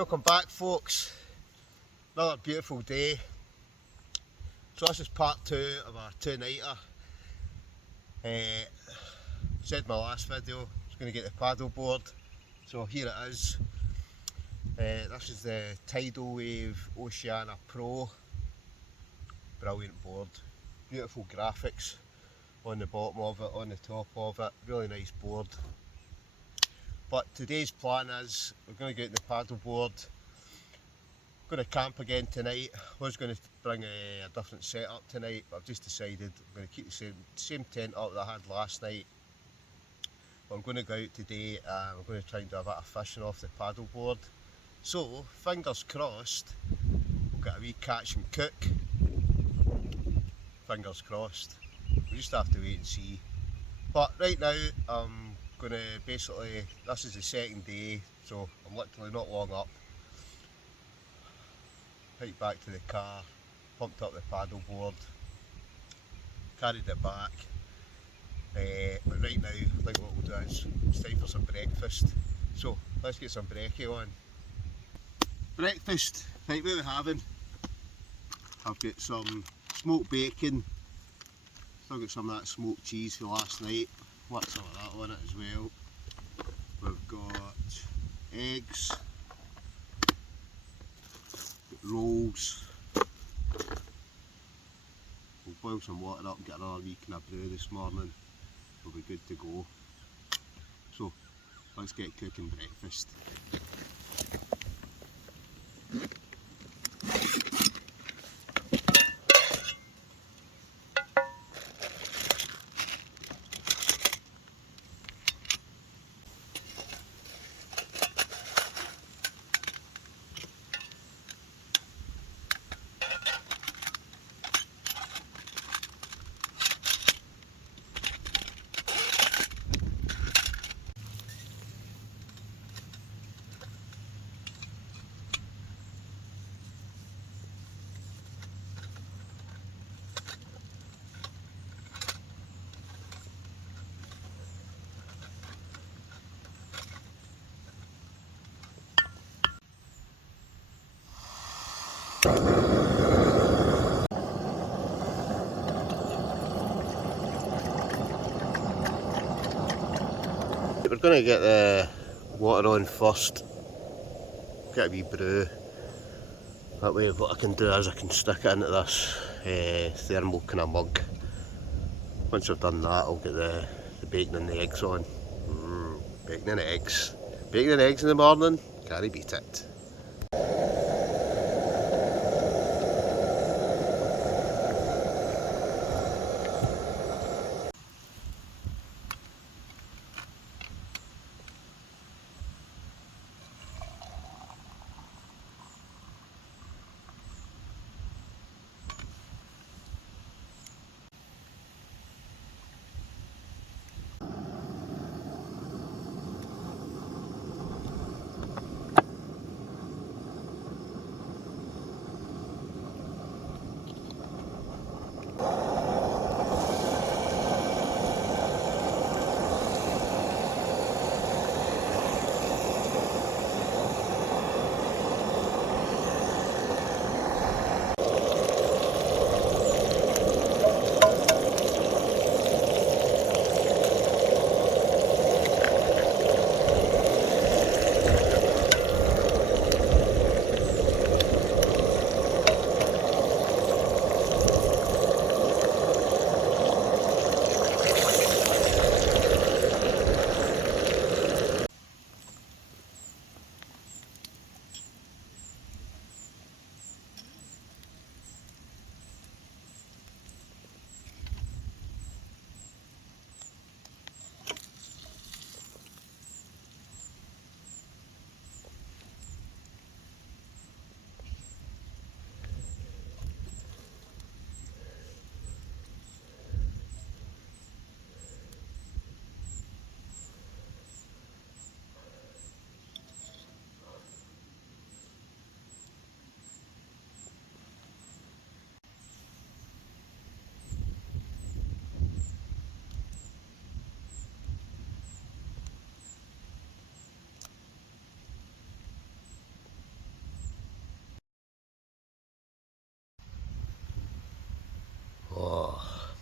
Welcome back, folks. Another beautiful day. So this is part 2 of our 2-nighter. Said in my last video I was going to get the paddleboard, so here it is. This is the Tidal Rave Pro. Brilliant board. Beautiful graphics on the bottom of it, on the top of it. Really nice board. But today's plan is we're going to get the paddleboard. Going to camp again tonight. I was going to bring a different setup tonight, but I've just decided I'm going to keep the same tent up that I had last night. But I'm going to go out today and we're going to try and do a bit of fishing off the paddleboard. So, fingers crossed, we'll get a wee catch and cook. Fingers crossed. We just have to wait and see. But right now, I'm going to basically, this is the second day, so I'm literally not long up. Hiked back to the car, pumped up the paddleboard, carried it back. But right now, I think what we'll do is it's time for some breakfast. So let's get some brekkie on. Breakfast, right, what are we having? I've got some smoked bacon, still got some of that smoked cheese from last night, whack some of that on it as well. We've got eggs, rolls. We'll boil some water up and get another wee kind of brew this morning. We'll be good to go. So let's get cooking breakfast. We're going to get the water on first, get a wee brew. That way what I can do is I can stick it into this thermal kind of mug. Once I've done that, I'll get the bacon and the eggs on. Bacon and eggs. Bacon and eggs in the morning, can't beat it.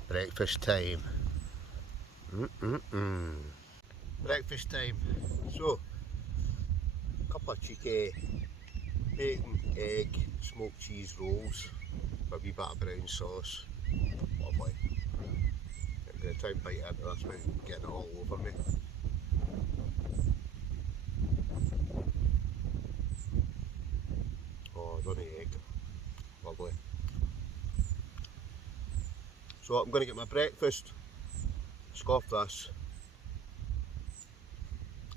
Breakfast time. Breakfast time. So, a couple of cheeky bacon, egg, smoked cheese rolls with a wee bit of brown sauce. Lovely. I'm going to try and bite into this without getting it all over me. Oh, runny egg. Lovely. So I'm going to get my breakfast, scoff this,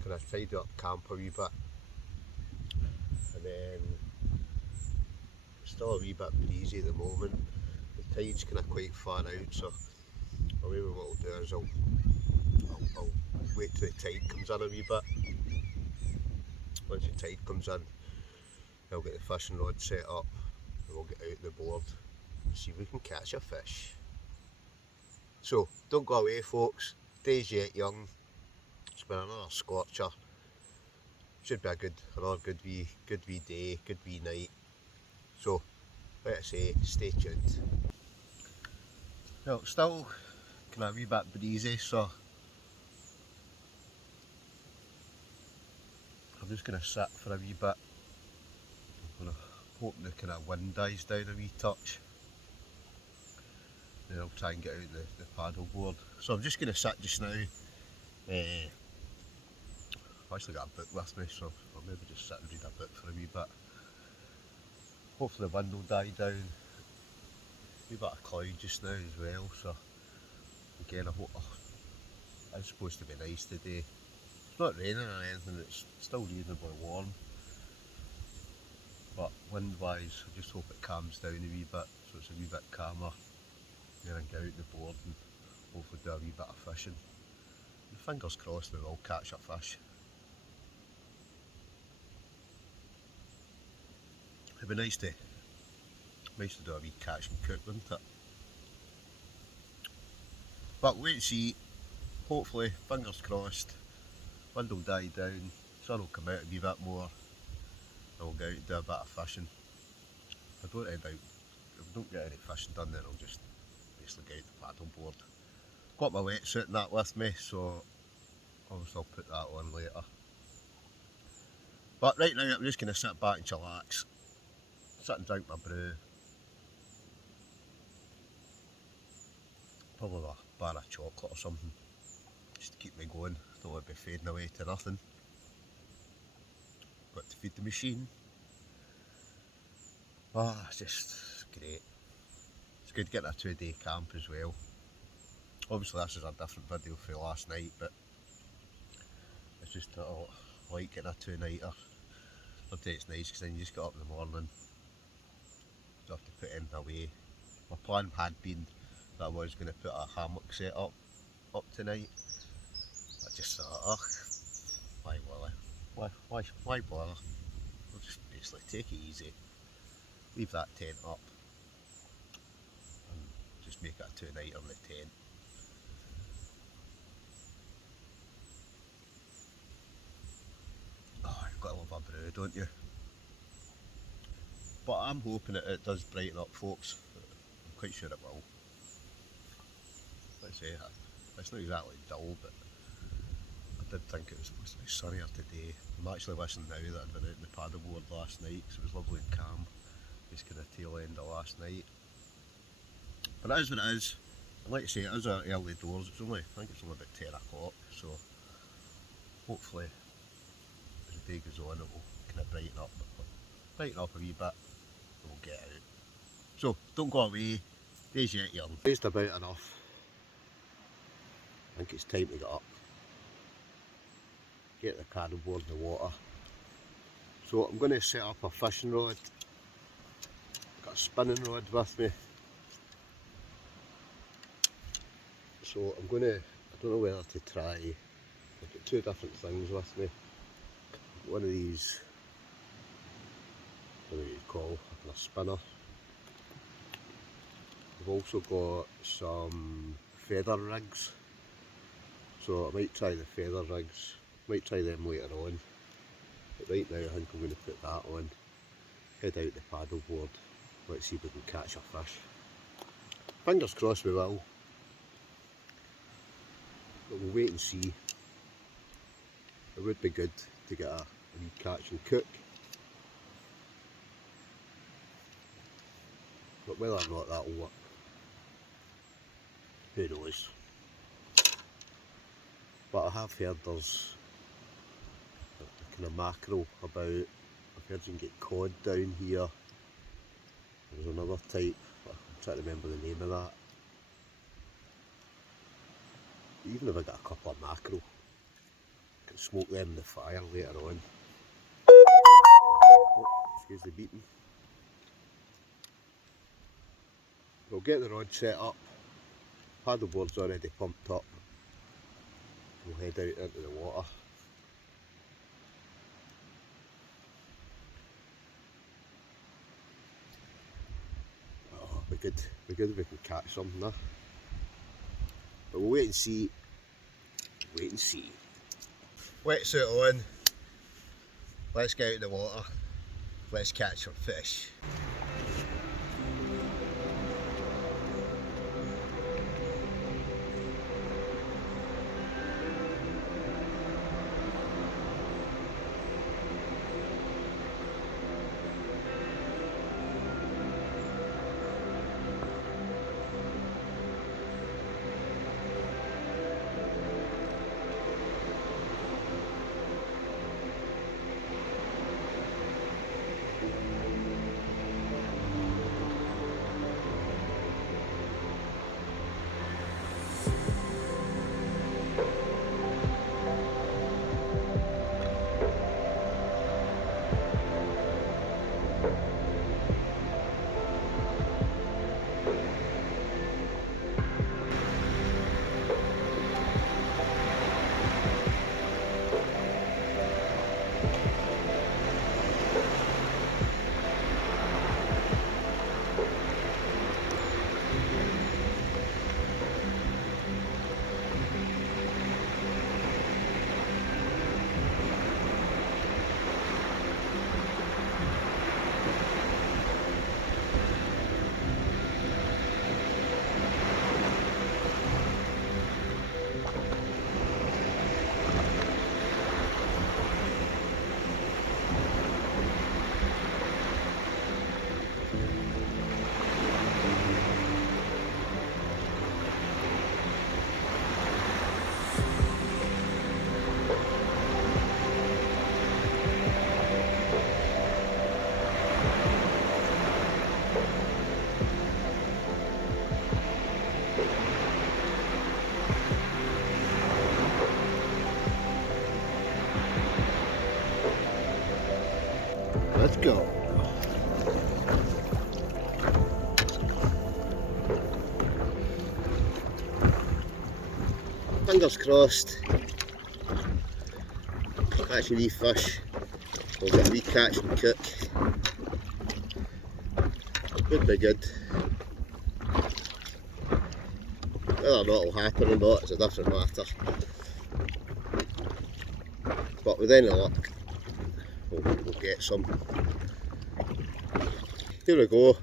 kind of tidy up camp a wee bit, and then it's still a wee bit breezy at the moment. The tide's kind of quite far out, so maybe what I'll do is I'll wait till the tide comes in a wee bit. Once the tide comes in, I'll get the fishing rod set up and we'll get out the board and see if we can catch a fish. So, don't go away folks, day's yet young, it's been another scorcher, should be another good wee day, good wee night. So, like I say, stay tuned. Well, it's still kind of a wee bit breezy, so I'm just going to sit for a wee bit. I'm hoping the kind of wind dies down a wee touch. Then I'll try and get out the paddle board. So I'm just going to sit just now. I've actually got a book with me, so I'll maybe just sit and read a book for a wee bit. Hopefully the wind will die down. A wee bit of cloud just now as well, so again I hope it's supposed to be nice today. It's not raining or anything, it's still reasonably warm. But wind wise, I just hope it calms down a wee bit, so it's a wee bit calmer. Then I can get out the board and hopefully do a wee bit of fishing. And fingers crossed we will catch a fish. It'd be nice to do a wee catch and cook, wouldn't it? But wait and see, hopefully, fingers crossed, wind will die down, sun will come out a wee bit more, and we'll go out and do a bit of fishing. If we don't get any fishing done, then I'll just basically get out the paddleboard. Got my wetsuit and that with me, so obviously I'll put that on later. But right now I'm just going to sit back and chillax, sit and drink my brew. Probably a bar of chocolate or something, just to keep me going. Don't want to be fading away to nothing. Got to feed the machine. It's just great. It's good getting a 2-day camp as well. Obviously this is a different video for last night, but it's just I like getting a 2-nighter. Sometimes it's nice because then you just get up in the morning, you don't have to put anything away. My plan had been that I was going to put a hammock set up tonight. I just thought, why bother? Why bother? We'll just basically take it easy, leave that tent up and just make it a 2-nighter in the tent. You've got to love a brew, don't you? But I'm hoping that it does brighten up folks. I'm quite sure it will. Let's say it's not exactly dull, but I did think it was supposed to be sunnier today. I'm actually wishing now that I'd been out in the paddleboard last night because it was lovely and calm. Just kind of tail end of last night. But it is what it is. And like I say, it is early doors. I think it's only about 10 o'clock, so hopefully as the day goes on it will kind of brighten up a wee bit and we'll get out. So don't go away, day's yet young. Just about enough. I think it's time to get up. Get the paddleboard in the water. So I'm going to set up a fishing rod. Got a spinning rod with me. So I'm going to, I don't know whether to try, I've got 2 different things with me. One of these, what do you call a spinner. I've also got some feather rigs. So I might try the feather rigs, might try them later on. But right now I think I'm going to put that on, head out the paddleboard, let's see if we can catch a fish. Fingers crossed we will. we'll wait and see. It would be good to get a wee catch and cook, but whether or not that will work, who knows. But I have heard there's a kind of mackerel about. I've heard you can get cod down here. There's another type, I'm trying to remember the name of that. Even if I got a couple of mackerel, I can smoke them in the fire later on. Oh, excuse the beating. We'll get the rod set up. Paddleboard's already pumped up. We'll head out into the water. Oh, be good if we can catch something there. But we'll wait and see. Wait and see. Wetsuit on. Let's get out in the water. Let's catch some fish. Let's go. Fingers crossed. Catch a wee fish. We'll get a wee catch and cook. Would be good. Whether or not it'll happen or not is a different matter. But with any luck, we'll get some. Here we go.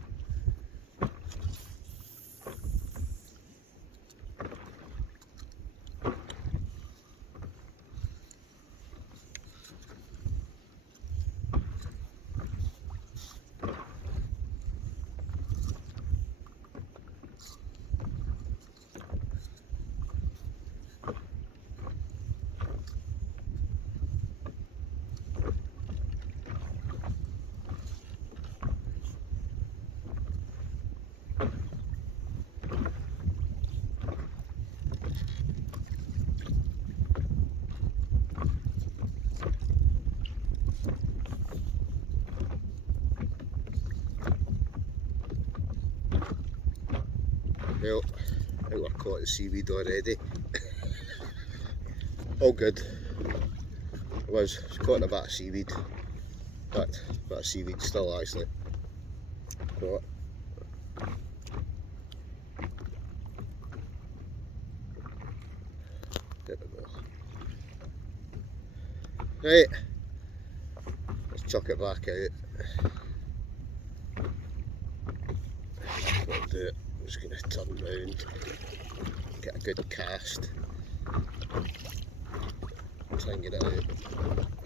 Well, I think we're caught in seaweed already. All good. I was caught in a bit of seaweed. But a bit of seaweed still actually. Caught. There we go. Right. Let's chuck it back out. What I'll do, I'm just going to turn round, get a good cast. Try and get it out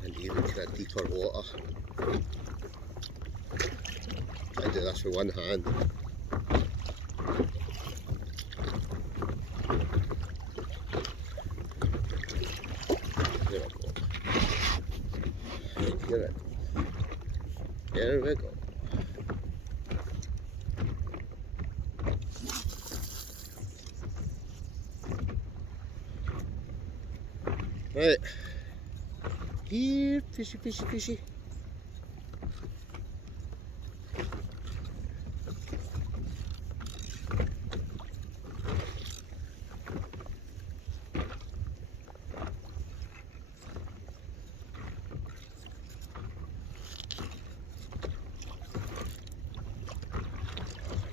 into even kind of deeper water. Try and do this with one hand. There we go. There we go. Right, here, fishy, fishy, fishy.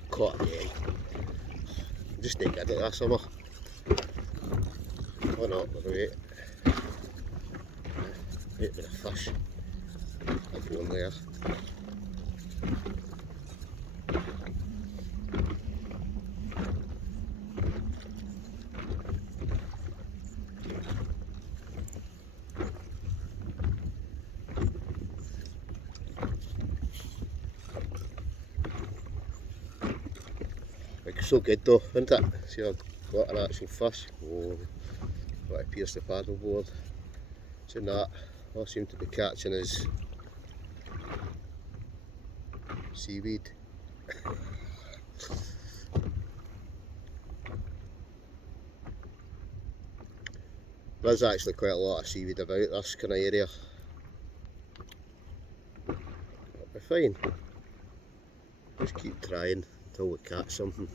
Caught again. I'm just not good at this summer. Why not? We'll wait. Wait for the fish. I'll go in there. It's so good though, isn't it? See, I've got an actual fish. Oh, what appears to paddleboard. So that, all I seem to be catching is seaweed. There's actually quite a lot of seaweed about this kind of area. That'll be fine. Just keep trying until we catch something.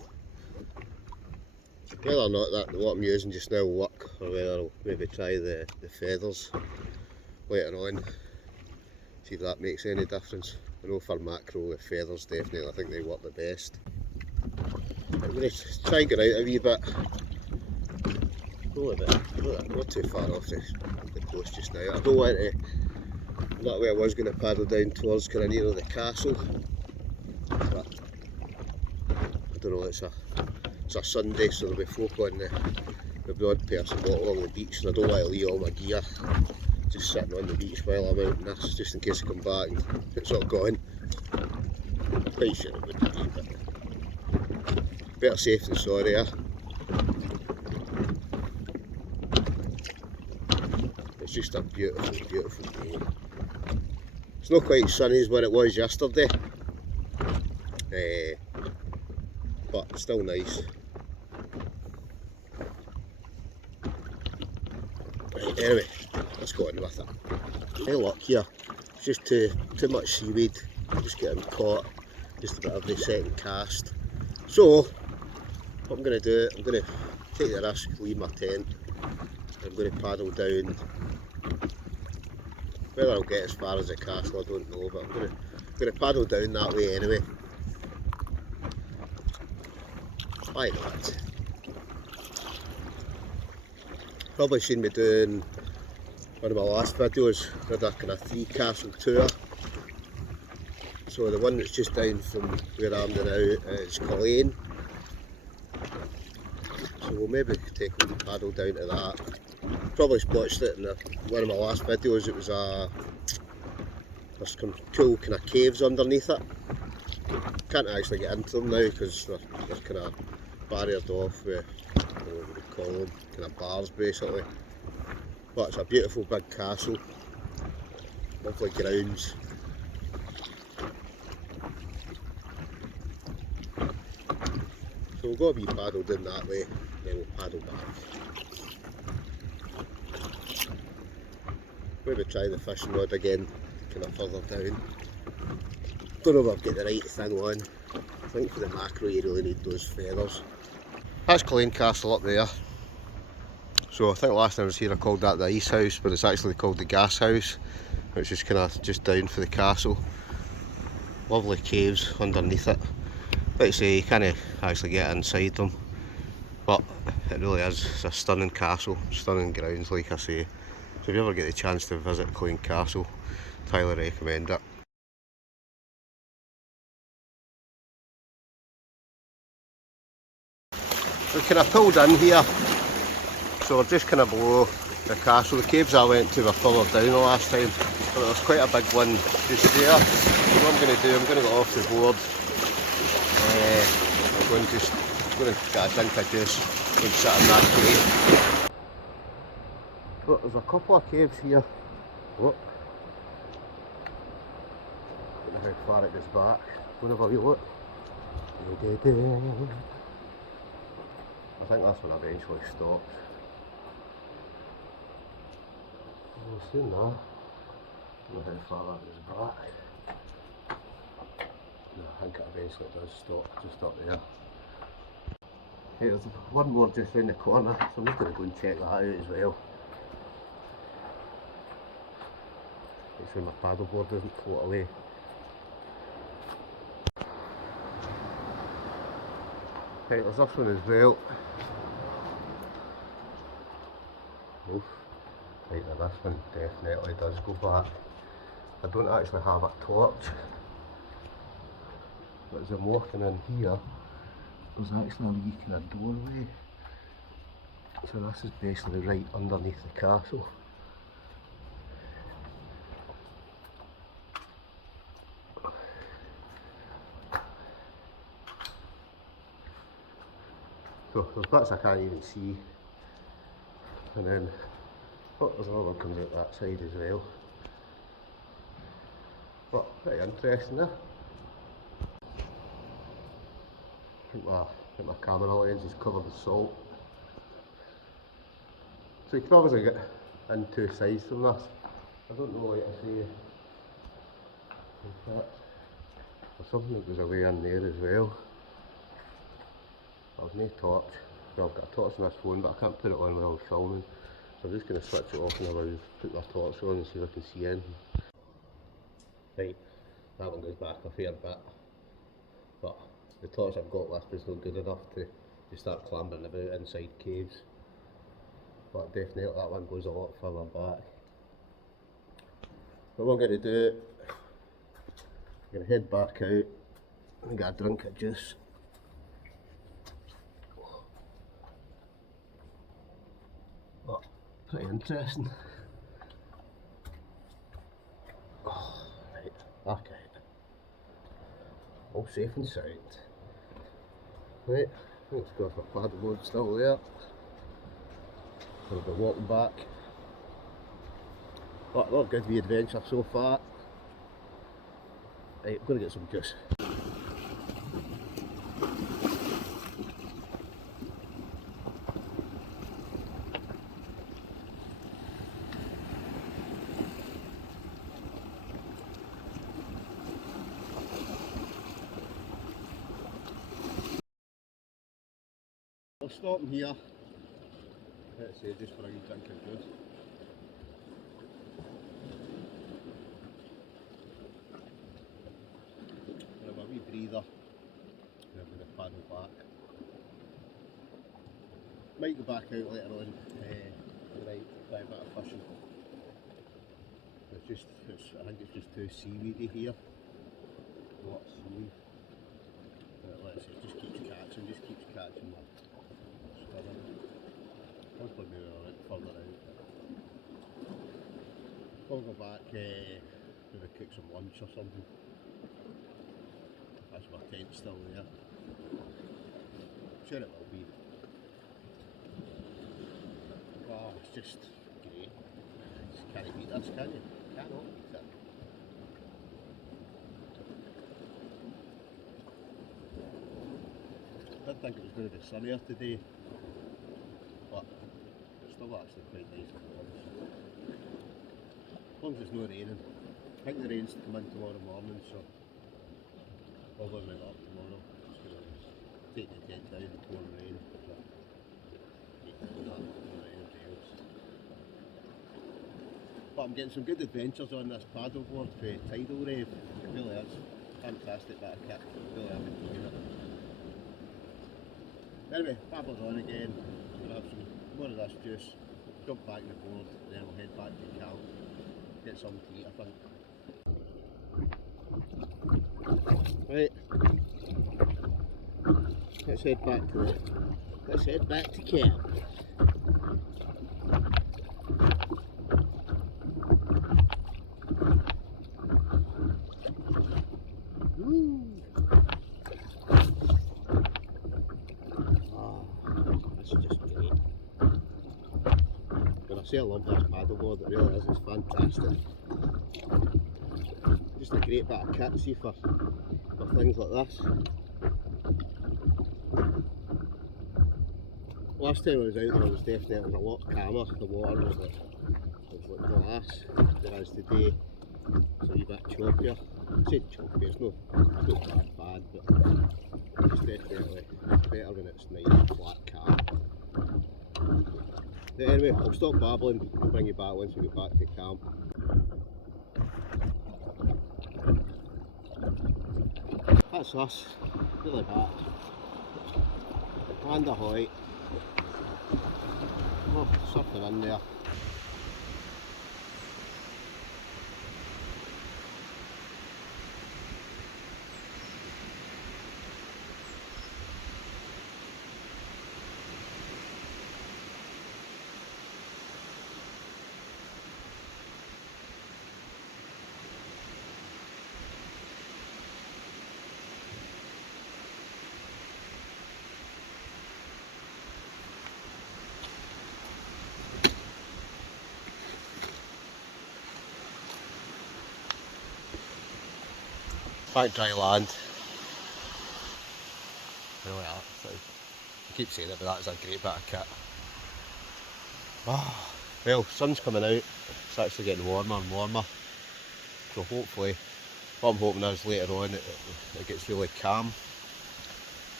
Whether or not that what I'm using just now will work, or whether I'll maybe try the feathers later on, see if that makes any difference. I know for mackerel the feathers definitely, I think they work the best. I'm going to try and get out a wee bit. Go a bit, not too far off the coast just now. I don't want to, that way I was going to paddle down towards kind of near the castle, but I don't know, it's a Sunday, so there'll be folk on the broad person walking along the beach, and I don't want to leave all my gear just sitting on the beach while I'm out in this, just in case I come back and it's all gone. Quite sure it wouldn't be, but better safe than sorry, eh? It's just a beautiful, beautiful day. It's not quite as sunny as when it was yesterday, but still nice. Right, anyway, let's go on with it. Hey look here, it's just too much seaweed, just getting caught just about every second cast. So, what I'm going to do, I'm going to take the risk, leave my tent, I'm going to paddle down. Whether I'll get as far as the castle I don't know, but I'm going to paddle down that way anyway. Why not? Probably seen me doing one of my last videos, did a kind of 3 castle tour. So the one that's just down from where I am now is Colin. So we'll maybe take a paddle down to that. Probably watched it in one of my last videos. It was there's some cool kind of caves underneath it. Can't actually get into them now because they're kind of barriered off with, what would you call them, kind of bars basically. But it's a beautiful big castle, lovely grounds. So we'll go a wee paddle down that way, then we'll paddle back. Maybe try the fishing rod again, kind of further down. Don't know if I've got the right thing on. I think for the mackerel you really need those feathers. That's Colin Castle up there. So I think last time I was here I called that the ice house, but it's actually called the gas house, which is kind of just down for the castle. Lovely caves underneath it. Like I say, you can't actually get inside them, but it really is. It's a stunning castle, stunning grounds like I say. So if you ever get the chance to visit Colin Castle, I highly recommend it. We're kind of pulled in here So we're just kind of below the castle. The caves I went to were further down the last time, but there's quite a big one just there. So what I'm going to do, I'm going to get off the board. I'm going to get a drink of juice and sit in that cave. Look, there's a couple of caves here. Look. I don't know how far it goes back. Go and have a wee look. I think that's when I eventually stopped. We'll soon know. I don't know how far that goes back. No, I think it eventually does stop just up there. Hey, there's one more just round the corner, so I'm just going to go and check that out as well. Make sure my paddleboard doesn't float away. Right, there's this one as well. Oof. Right, now this one definitely does go back. I don't actually have a torch, but as I'm walking in here, there's actually a wee kind of doorway. So this is basically right underneath the castle. So there's bits I can't even see, and then there's another one comes out that side as well. But pretty interesting there. I think my camera lens is covered with salt. So you can obviously get in two sides from this. I don't know what to say. There's something that goes away in there as well. I've no torch. Well, I've got a torch on this phone, but I can't put it on while I'm filming. So I'm just going to switch it off and I'll put my torch on and see if I can see anything. Right, that one goes back a fair bit. But the torch I've got left is not good enough to start clambering about inside caves. But definitely that one goes a lot further back. But what I'm going to do, I'm going to head back out and get a drink of juice. But pretty interesting. Oh, right, okay. All safe and sound. Right, let's go for paddleboard still there. We'll be walking back. But not a good wee adventure so far. Right, I'm going to get some juice. I'll stop in here. Let's say just for a wee drink of juice. Have a wee breather, and I'm going to paddle back. Might go back out later on, tonight, try a bit of fishing. I think it's just too seaweedy here. A lot of seaweed. Let's see, it just keeps catching that. Hopefully maybe a bit further out. We'll go back, maybe cook some lunch or something. That's my tent still there. I'm sure it will be. Oh, it's just great. You just can't beat this, can you? Cannot beat it. I did think it was going to be sunnier today, but it's still actually quite nice and warm. As long as it's not raining. I think the rain's to come in tomorrow morning, so probably when I get up tomorrow, just going to take the tent down and pour rain. But I'm getting some good adventures on this paddleboard for Tidal Rave. It really is. Fantastic bit of kit. Really am enjoying it. Anyway, paddles on again. I'm going to have some more of this juice, jump back in the board, and then we'll head back to camp. Get something to eat, I think. Right. Let's head back to camp. This is just great. When I say I love this paddleboard, it really is, it's fantastic. Just a great bit of kit, see, for things like this. Last time I was out there, it was definitely a lot calmer. The water was like glass, whereas today it's a wee bit choppier. I say choppy, it's not bad, but it's definitely better when it's nice and flat calm. But anyway, I'll stop babbling, I'll bring you back once we get back to camp. That's us, really back. Land ahoy. Oh, surfing in there. Back dry land. Really are. I keep saying it, but that is a great bit of kit. Ah, well, sun's coming out. It's actually getting warmer and warmer. So hopefully, what I'm hoping is later on it gets really calm.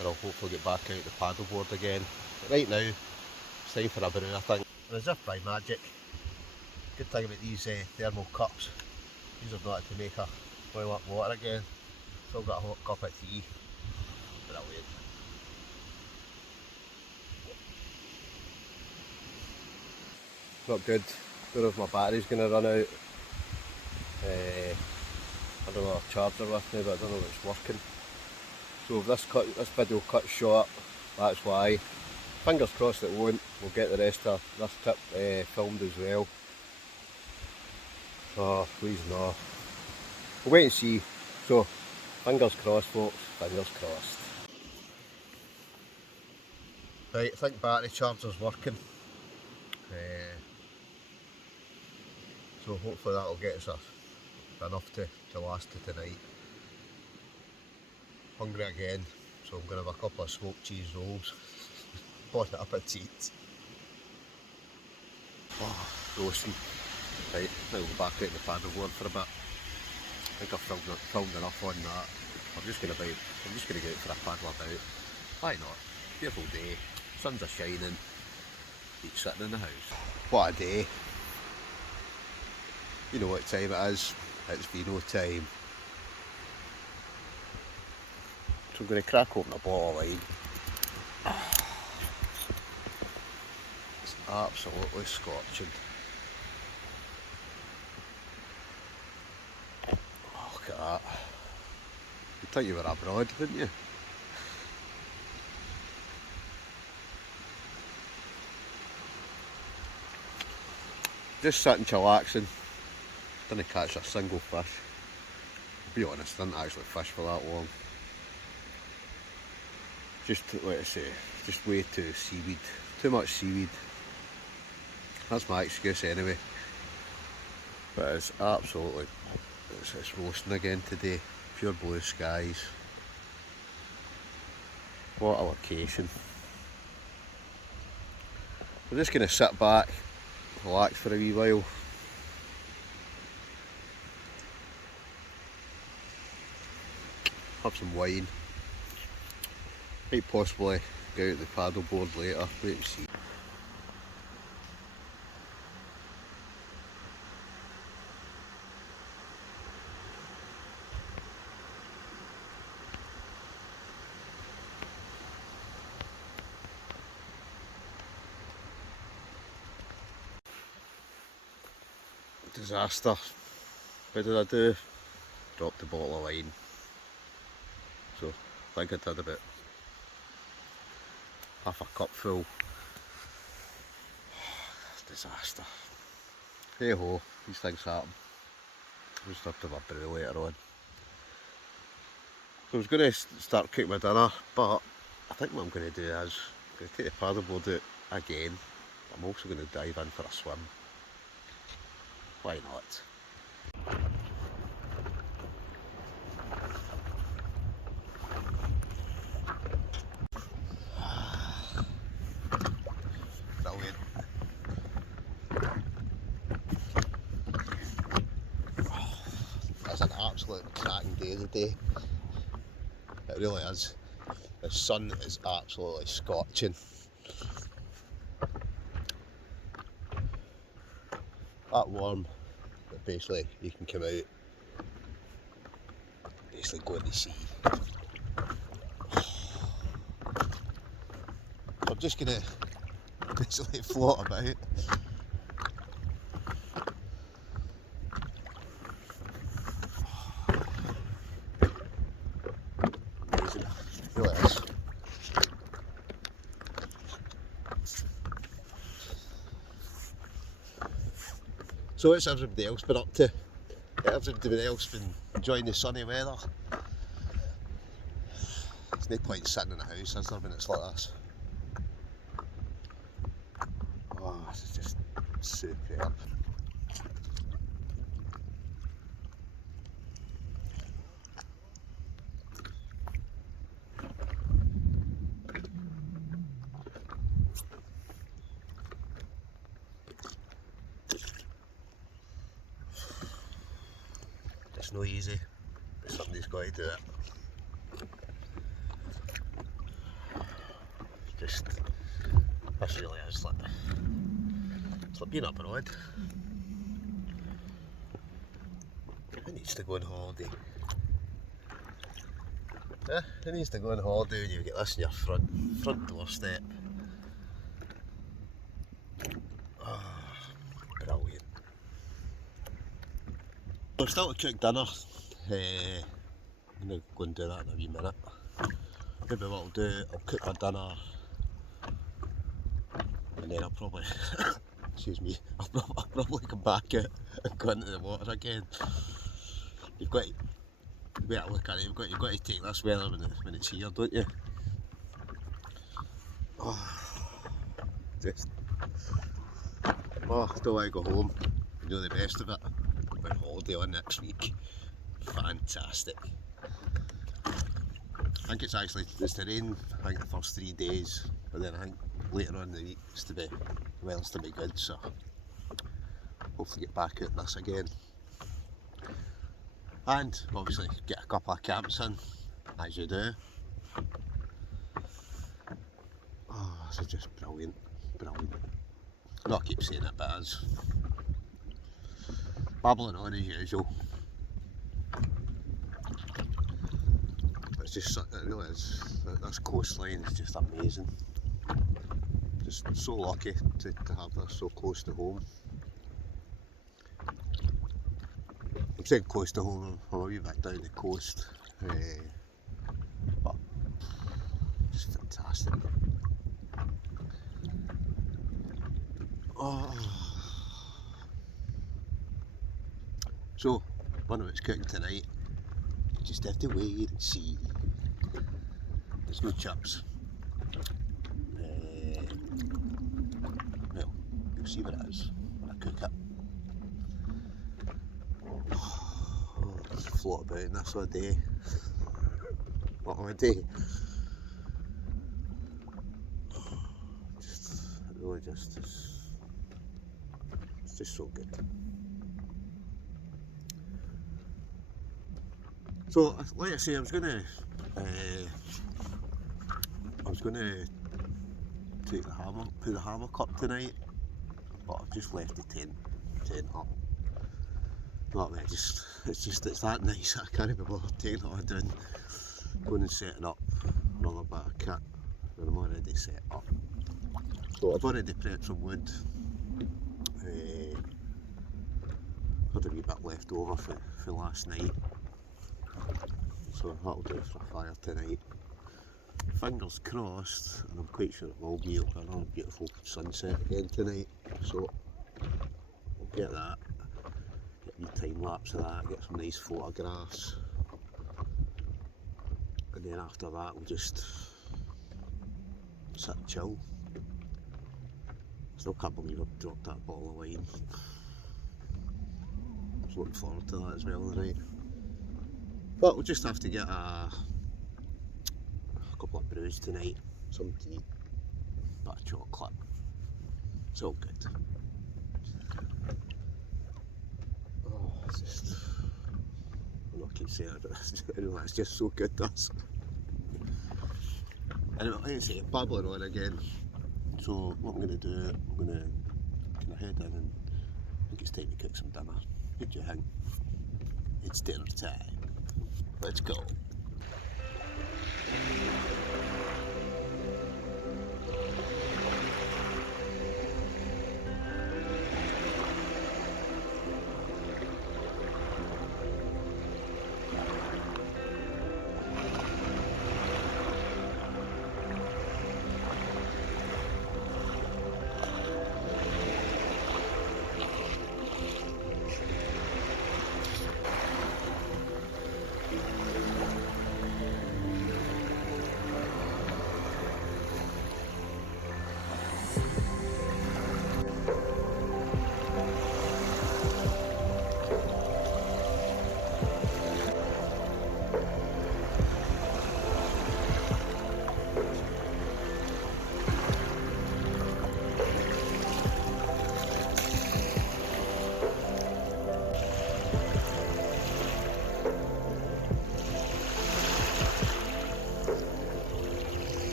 And I'll hopefully get back out the paddleboard again. But right now, it's time for a brew, I think. And as if by magic, good thing about these thermal cups, these have not had to make a boil up water again. Still got a hot cup of tea. Brilliant. Not good. Don't know if my battery's going to run out. I don't know, a charger with me, but I don't know if it's working. So if this video cuts short, that's why. Fingers crossed it won't. We'll get the rest of this trip filmed as well. Oh, please no. We'll wait and see. So, fingers crossed folks, fingers crossed. Right, I think battery charger's working. So hopefully that'll get us enough to last to tonight. Hungry again, so I'm going to have a couple of smoked cheese rolls. Bon appetit. Oh, roasting. Right, now we'll go back out in the paddleboard for a bit. I think I've filmed enough on that. I'm just going to go out for a paddle about. Why not? Beautiful day, suns are shining, he's sitting in the house. What a day. You know what time it is, it's vino time. So I'm going to crack open a bottle of wine. It's absolutely scorching. Oh, look at that. You'd think you were abroad, wouldn't you? Just sitting chillaxing. Didn't catch a single fish. To be honest, didn't actually fish for that long. Just, like I say, just way too seaweed. Too much seaweed. That's my excuse anyway. But it's absolutely, it's roasting again today. Pure blue skies. What a location. We're just going to sit back, relax for a wee while. Have some wine. Might possibly go out the paddleboard later, wait and see. Disaster. What did I do? Dropped the bottle of wine. So I think I did about half a cup full. disaster. Hey ho, these things happen. I'll just have to have a brew later on. So I was going to start cooking my dinner, but I think what I'm going to do is I'm going to take the paddleboard out again. I'm also going to dive in for a swim. Why not? Brilliant. It's an absolute cracking day today. It really is. The sun is absolutely scorching. That warm that basically you can come out, basically go in the sea. I'm just gonna basically float about. Amazing, it really is. So what's everybody else been up to? Everybody else been enjoying the sunny weather? There's no point sitting in the house, is there, when it's like this? Oh, this is just superb. It's no easy, but somebody's got to do it. Just, this really is like, it's like being up the road. Who needs to go on holiday? Who needs to go on holiday when you get this in your front doorstep? Oh, brilliant. We're still to cook dinner. I'm going to go and do that in a wee minute. Maybe what I'll do, I'll cook my dinner and then I'll probably, excuse me, I'll probably come back out and go into the water again. You've got to look at it, you've got to take this weather when it's here, don't you? Oh, just, oh, I don't want to go home. You know the best of it. I'm on holiday on next week. Fantastic. I think it's to rain, I think the first 3 days, but then I think later on in the week it's to be good, so hopefully get back out in this again. And obviously get a couple of camps in, as you do. Oh, this is just brilliant, brilliant. I know I keep saying it, but it's babbling on as usual. But it's just, it really is, this coastline is just amazing. Just so lucky to have this so close to home. I'm saying close to home, I'm a wee bit down the coast, but it's fantastic. Oh. So, wonder what's cooking tonight. You just have to wait and see. There's no chips. Well, you'll see what it is when I cook it. Oh, just float about in this all day. What a day. It really just is. It's just so good. So, like I say, I was gonna take put the hammock up tonight, but I've just left the tent up. Not that it's that nice. I can't be bothered taking it all down, going and setting up another bit of kit when I'm already set up. So I've already prepped some wood. Had a wee bit left over for last night, so that'll do for a fire tonight. Fingers crossed, and I'm quite sure it will be another beautiful sunset again tonight. So get that, get a wee time lapse of that, get some nice photographs, and then after that we'll just sit and chill. I still can't believe I've dropped that bottle of wine. I was looking forward to that as well tonight. But we'll just have to get a couple of brews tonight, something to eat, a bit of chocolate. It's all good. Oh, it's just, I'm not keep saying it, but it's just so good, this. Anyway, like I say, babbling on again. So what I'm going to do, I'm going to kind of head in, and I think it's time to cook some dinner. What do you think? It's dinner time. Let's go.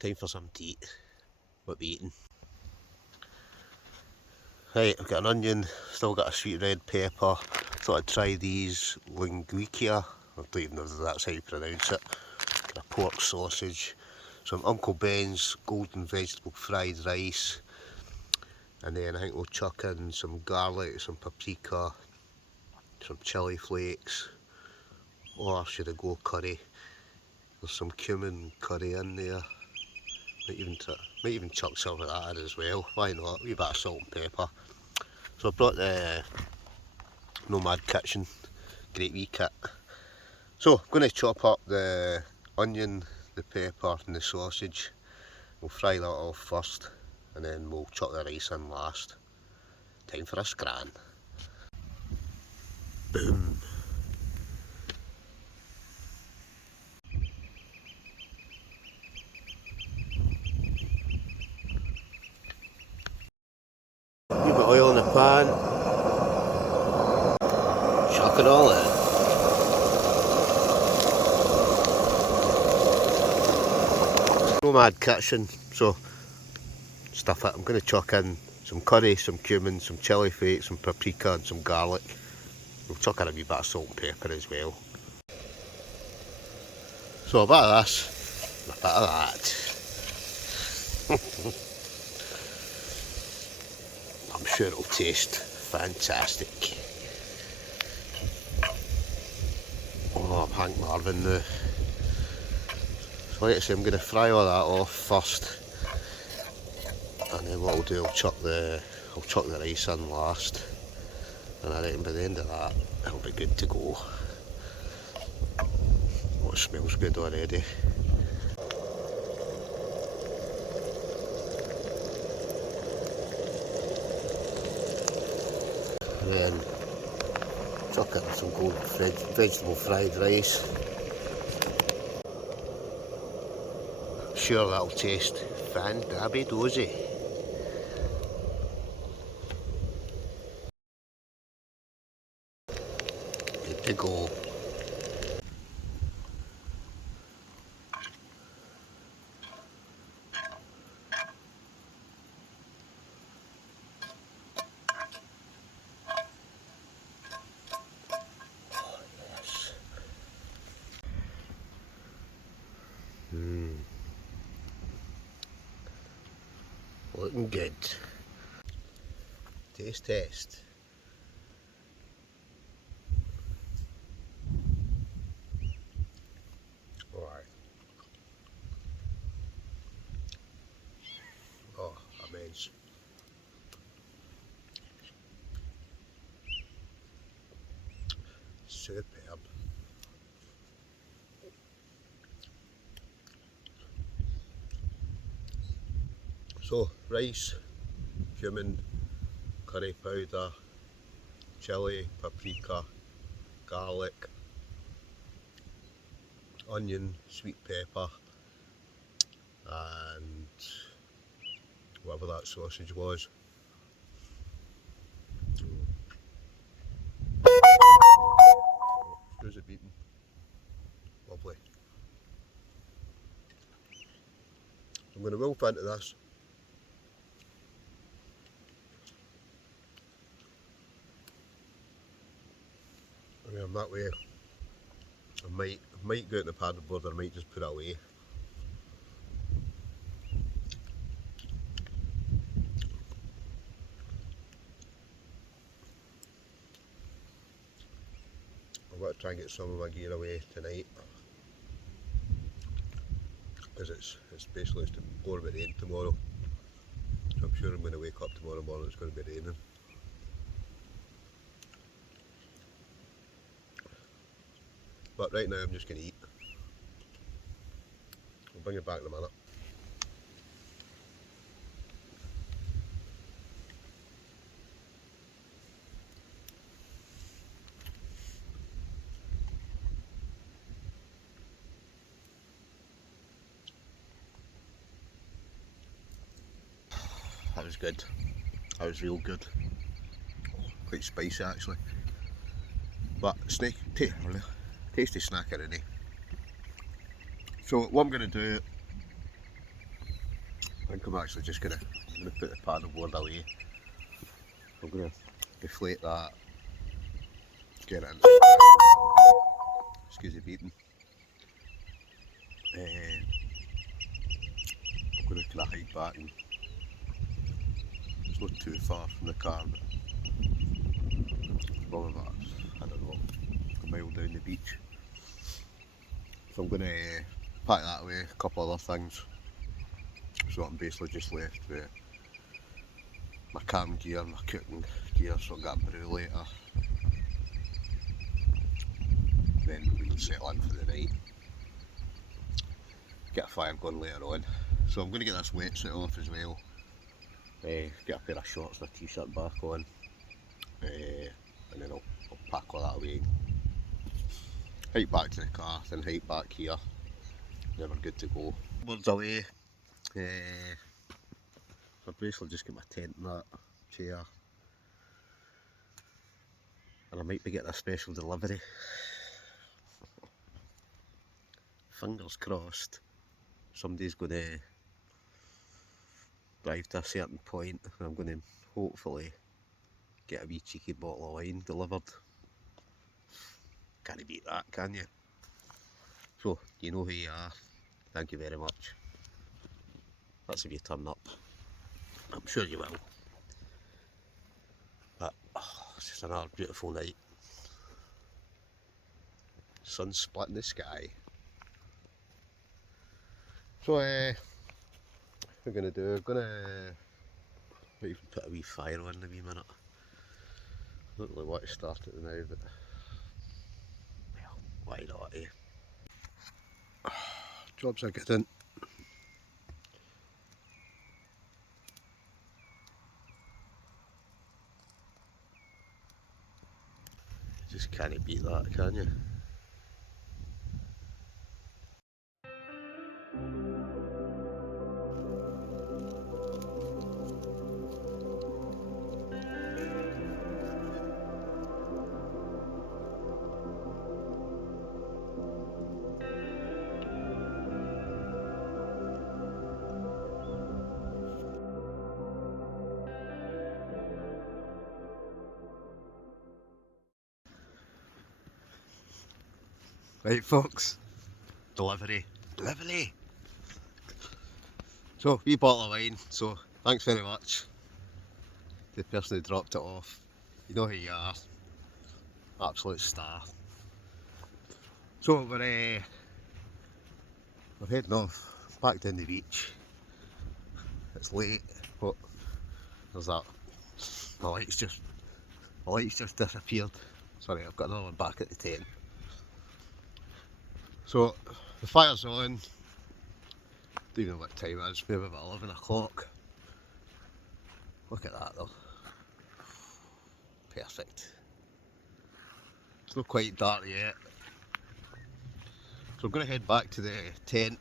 Time for something to eat. What we eating? Right, I've got an onion, still got a sweet red pepper. Thought I'd try these linguicia. I don't even know if that's how you pronounce it. Got a pork sausage, some Uncle Ben's golden vegetable fried rice, and then I think we'll chuck in some garlic, some paprika, some chilli flakes, or should I go curry? There's some cumin curry in there. Might even chuck some of that in as well. Why not? A wee bit of salt and pepper. So I brought the Nomad Kitchen great wee kit. So I'm going to chop up the onion, the pepper and the sausage. We'll fry that off first, and then we'll chuck the rice in last. Time for a scran. Boom. A wee bit of oil in the pan. Chuck it all in. Nomad Kitchen, so stuff it. I'm going to chuck in some curry, some cumin, some chilli flakes, some paprika and some garlic. We'll chuck in a wee bit of salt and pepper as well. So a bit of this, and a bit of that. I'm sure it'll taste fantastic. Oh, I'm Hank Marvin now. So like I say, I'm going to fry all that off first, and then what I'll do, I'll chuck the rice in last, and I reckon by the end of that it'll be good to go. Oh, it smells good already. And then chuck in some golden vegetable fried rice. Sure, that'll taste fan-dabby-dozy. to go. Looking good. Taste test. Alright. Oh, immense. Superb. So, rice, cumin, curry powder, chilli, paprika, garlic, onion, sweet pepper, and whatever that sausage was. Screws it beaten. Lovely. I'm going to wolf into this. I mean, I'm that way. I might go out in the paddleboard, or I might just put it away. I'm going to try and get some of my gear away tonight, because it's basically it's going to be rain tomorrow. So I'm sure I'm going to wake up tomorrow morning, it's going to be raining. But right now I'm just going to eat. I'll bring it back in a minute. That was good. That was real good. Quite spicy actually. But tasty snacker in it. So what I'm going to do, I think I'm actually just going to put the paddleboard away. I'm going to deflate that, get it in. Excuse the beating. I'm going to kind of hike back, and it's not too far from the car, but probably about, I don't know, a mile down the beach. So I'm going to pack that away, a couple other things. So I'm basically just left with my cam gear, my cooking gear, so I've got a brew later. Then we'll settle in for the night. Get a fire going later on. So I'm going to get this wetsuit off as well. Get a pair of shorts and a t-shirt back on. And then I'll pack all that away. Hike back to the car, then hike back here. Then we're good to go. Board's away. So basically just get my tent and that, chair. And I might be getting a special delivery. Fingers crossed. Somebody's going to drive to a certain point and I'm going to hopefully get a wee cheeky bottle of wine delivered. Can't beat that, can you? So, you know who you are. Thank you very much. That's if you turn up. I'm sure you will. But, it's just another beautiful night. Sun splitting the sky. So, what we're going to do, we're going to even put a wee fire on in a wee minute. I don't really want to start it now, but well, why not, eh? Jobs are getting. Just can't beat that, can you? Right folks, delivery. So, wee bottle of wine, so thanks very much to the person who dropped it off. You know who you are, absolute star. So we're heading off, back down the beach. It's late, but there's that, my light's just disappeared. Sorry, I've got another one back at the tent. So, the fire's on. Don't even know what time it is, maybe about 11 o'clock. Look at that though. Perfect. It's not quite dark yet. So I'm going to head back to the tent,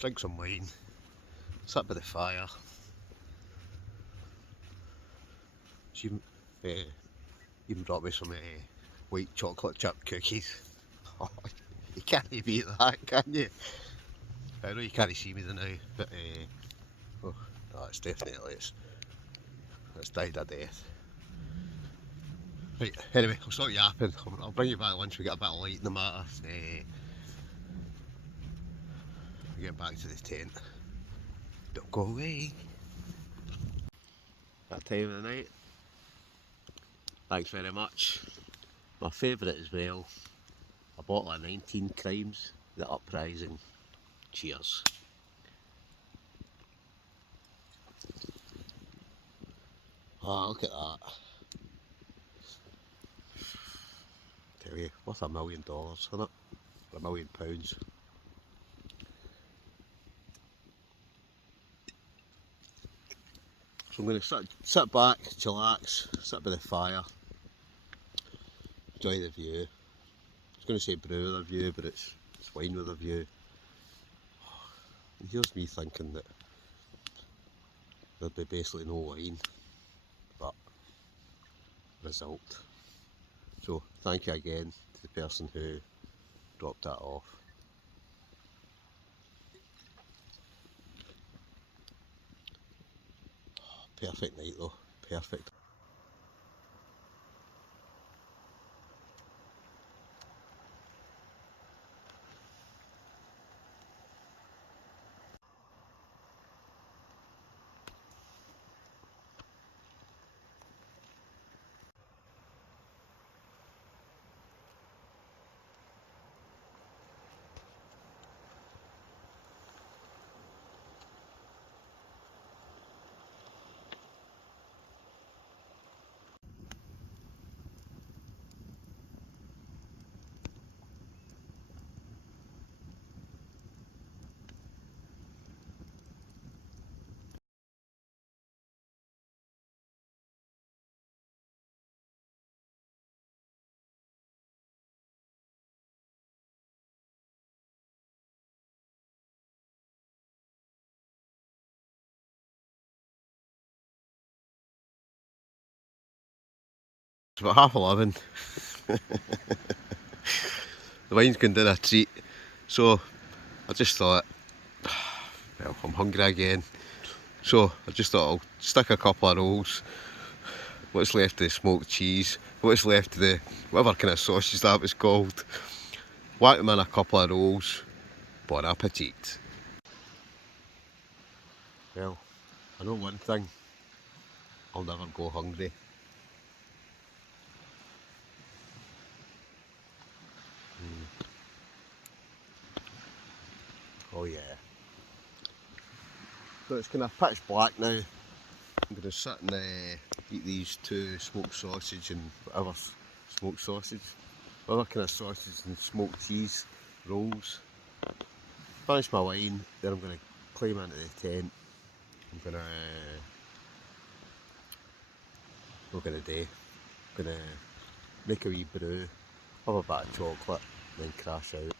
drink some wine, sit by the fire. She even brought me some white chocolate chip cookies. Oh, you can't beat that, can you? I know you can't see me now, but oh, no, it's definitely, it's died a death. Right, anyway, I'll stop yapping. I'll bring you back once we get a bit of light in the matter. We get back to the tent. Don't go away. That time of the night. Thanks very much. My favourite as well, a bottle of 19 Crimes, the Uprising. Cheers. Ah, look at that. Tell you, worth $1 million, isn't it? Or £1 million. So I'm going to sit back, chillax, sit by the fire, enjoy the view. I was going to say brew with a view, but it's wine with a view. And here's me thinking that there'd be basically no wine, but result. So thank you again to the person who dropped that off. Perfect night though, perfect. It's about 11:30. The wine's going down a treat, so I just thought, well, I'm hungry again, so I just thought I'll stick a couple of rolls, what's left of the smoked cheese, what's left of the whatever kind of sausage that was called, whack them in a couple of rolls. Bon appetit. Well, I know one thing, I'll never go hungry. Oh yeah. So it's kind of pitch black now. I'm going to sit and eat these two smoked sausage and whatever smoked sausage, whatever kind of sausage and smoked cheese rolls. Finish my wine, then I'm going to climb into the tent. I'm going to, what am I going to do? I'm going to make a wee brew, have a bit of chocolate, and then crash out.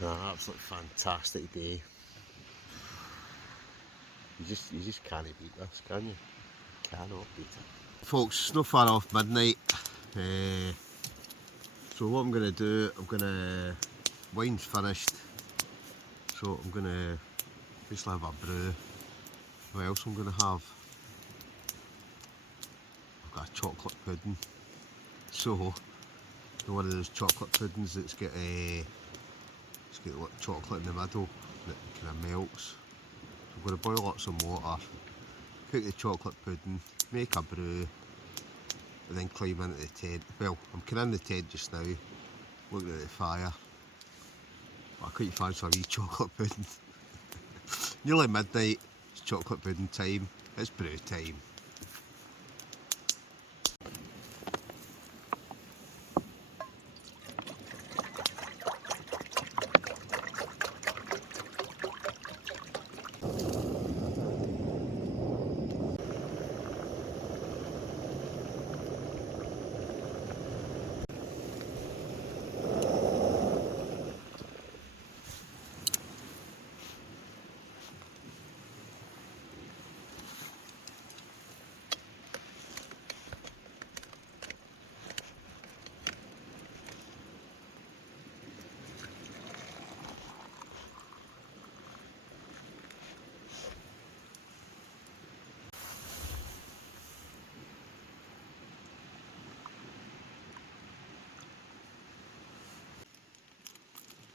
An absolutely fantastic day. You just can't beat this, can you? Cannot beat it. Folks, it's not far off midnight. So what I'm going to do, wine's finished. So I'm going to just have a brew. What else I'm going to have? I've got a chocolate pudding. So one of those chocolate puddings that's got it's got like chocolate in the middle that kind of melts. So I'm going to boil up some water, cook the chocolate pudding, make a brew, and then climb into the tent. Well, I'm kind of in the tent just now, looking at the fire. But I quite fancy a wee chocolate pudding. Nearly midnight, it's chocolate pudding time, it's brew time.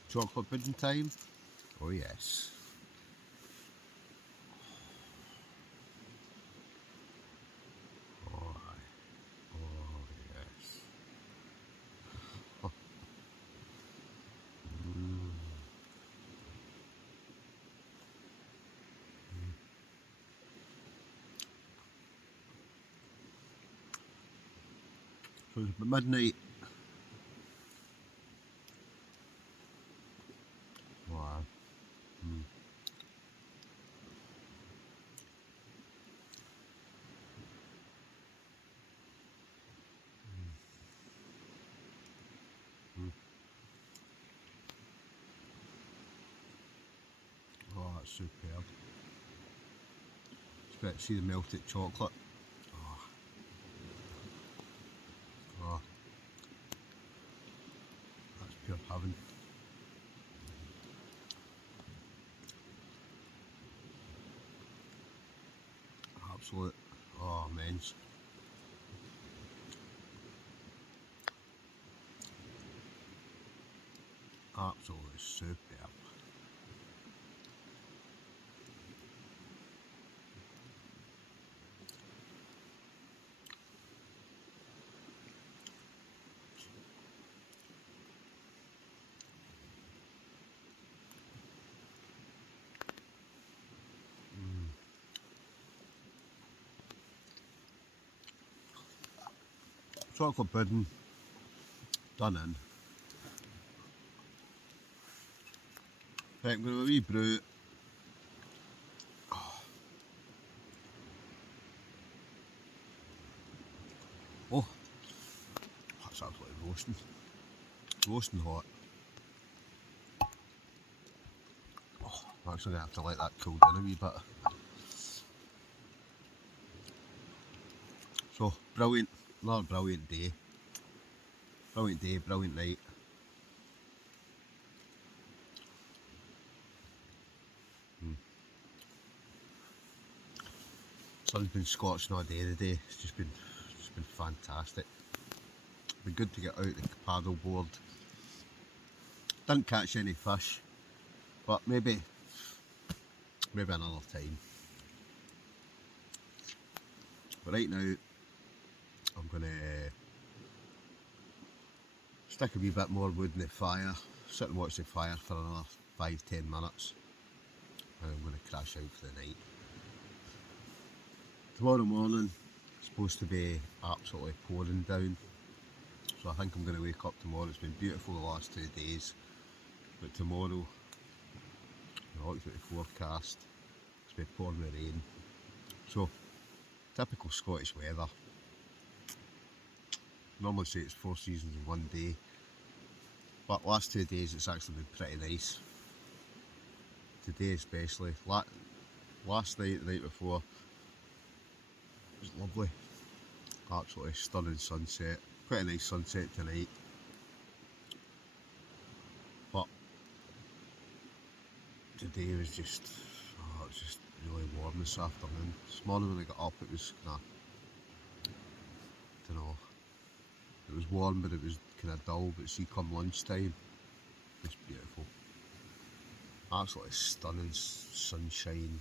Chocolate pudding time? Oh yes. Oh, oh yes. Oh. So it's about midnight. Wow. Oh, that's superb. Just better see the melted chocolate. Oh, oh, that's pure heaven. Absolute, oh, immense. Absolutely superb. Chocolate pudding, done in. Right, I'm going to have a wee brew. Oh, that's absolutely roasting. Roasting hot. Oh, I'm actually going to have to let that cool down a wee bit. So, brilliant. Another brilliant day. Brilliant day, brilliant night. Sun's been scorching all day today. It's just been fantastic. Been good to get out the paddleboard. Didn't catch any fish, but maybe another time. But right now, I'm gonna stick a wee bit more wood in the fire, sit and watch the fire for another 5-10 minutes, and I'm gonna crash out for the night. Tomorrow morning, it's supposed to be absolutely pouring down, so I think I'm gonna wake up tomorrow. It's been beautiful the last 2 days, but tomorrow, I looked at the forecast, it's been pouring with rain. So, typical Scottish weather. Normally say it's 4 seasons in one day, but last 2 days it's actually been pretty nice. Today especially. Last night, the night before, it was lovely. Absolutely stunning sunset. Quite a nice sunset tonight. But today was just, oh, it's just really warm this afternoon. This morning when I got up it was kind of, I don't know, It was warm, but it was kind of dull. But see, come lunchtime, it's beautiful. Absolutely stunning sunshine,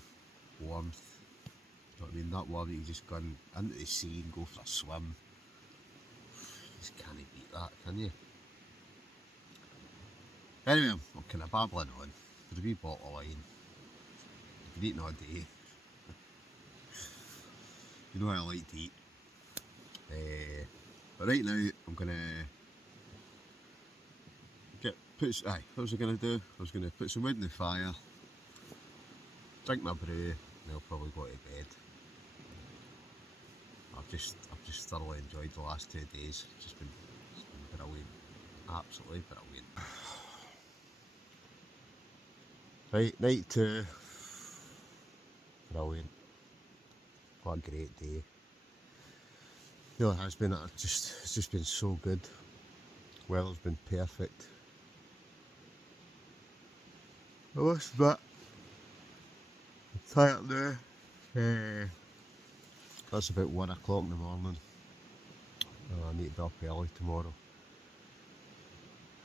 warmth. You know what I mean? That warmth, you just go into the sea and go for a swim. You just can't beat that, can you? Anyway, I'm kind of babbling on with a wee bottle of wine. I've been eating all day. You know how I like to eat. But right now, I'm going to what was I going to do? I was going to put some wood in the fire, drink my brew, and I'll probably go to bed. I've just thoroughly enjoyed the last 2 days. It's been brilliant. Absolutely brilliant. Right, night 2. Brilliant. What a great day. You know, it has been. It's just been so good. Weather's been perfect. I must admit, I'm tired now. That's about 1 o'clock in the morning. I need to be up early tomorrow.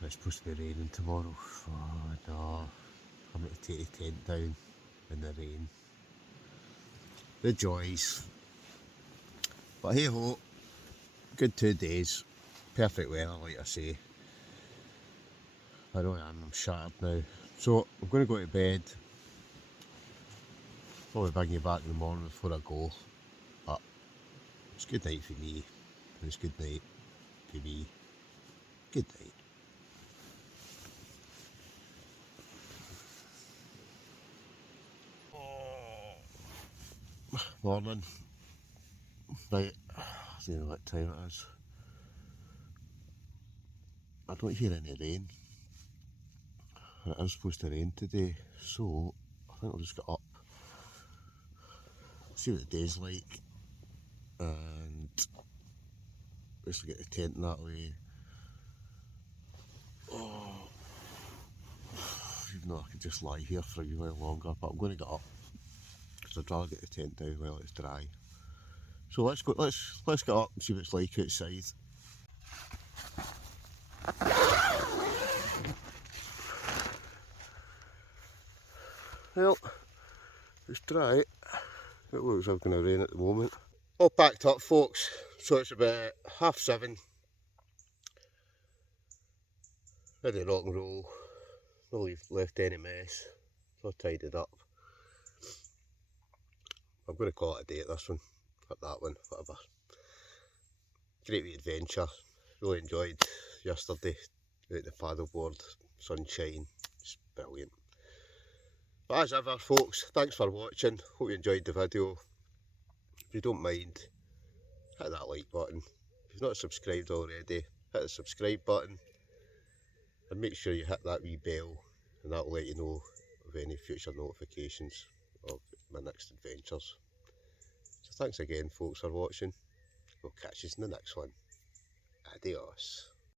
It's supposed to be raining tomorrow. Oh no. I'm going to take the tent down in the rain. The joys. But hey ho, good 2 days. Perfect weather, like I say. I know I'm shattered now. So I'm going to go to bed. Probably bring you back in the morning before I go. But it's good night for me. And it's good night for me. Good night. Morning. Right, I don't know what time it is. I don't hear any rain. It is supposed to rain today, so I think I'll just get up, see what the day's like, and basically get the tent in that way. Oh, even though I could just lie here for a wee while longer, but I'm going to get up because I'd rather get the tent down while it's dry. So let's go. Let's get up and see what it's like outside. Well, it's dry. It looks like it's going to rain at the moment. All packed up, folks. So it's about 7:30. Ready to rock and roll. No left any mess. It's all tidied up. I'm going to call it a day at this one. At that one, whatever. Great wee adventure. Really enjoyed yesterday out the paddleboard, sunshine. It's brilliant. But as ever, folks, thanks for watching. Hope you enjoyed the video. If you don't mind, hit that like button. If you've not subscribed already, hit the subscribe button. And make sure you hit that wee bell, and that'll let you know of any future notifications of my next adventures. So thanks again, folks, for watching. We'll catch you in the next one. Adios.